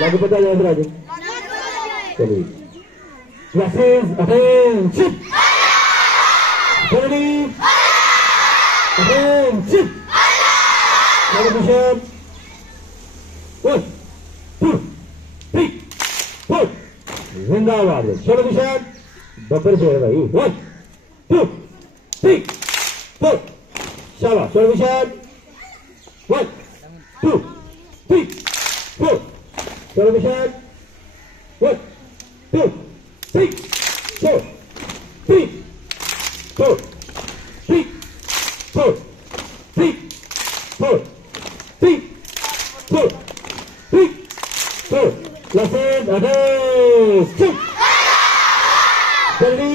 लागू पता याद राजे चलिए classes attention ready attention television 1 2 3 4 जिंदाबाद television बब्बर जो है भाई 1 2 3 4 शाबाश television 1 2 3 4 television 1 2 3 4 3 4 3 4 3 4 3 4 3 4 classes attention जल्दी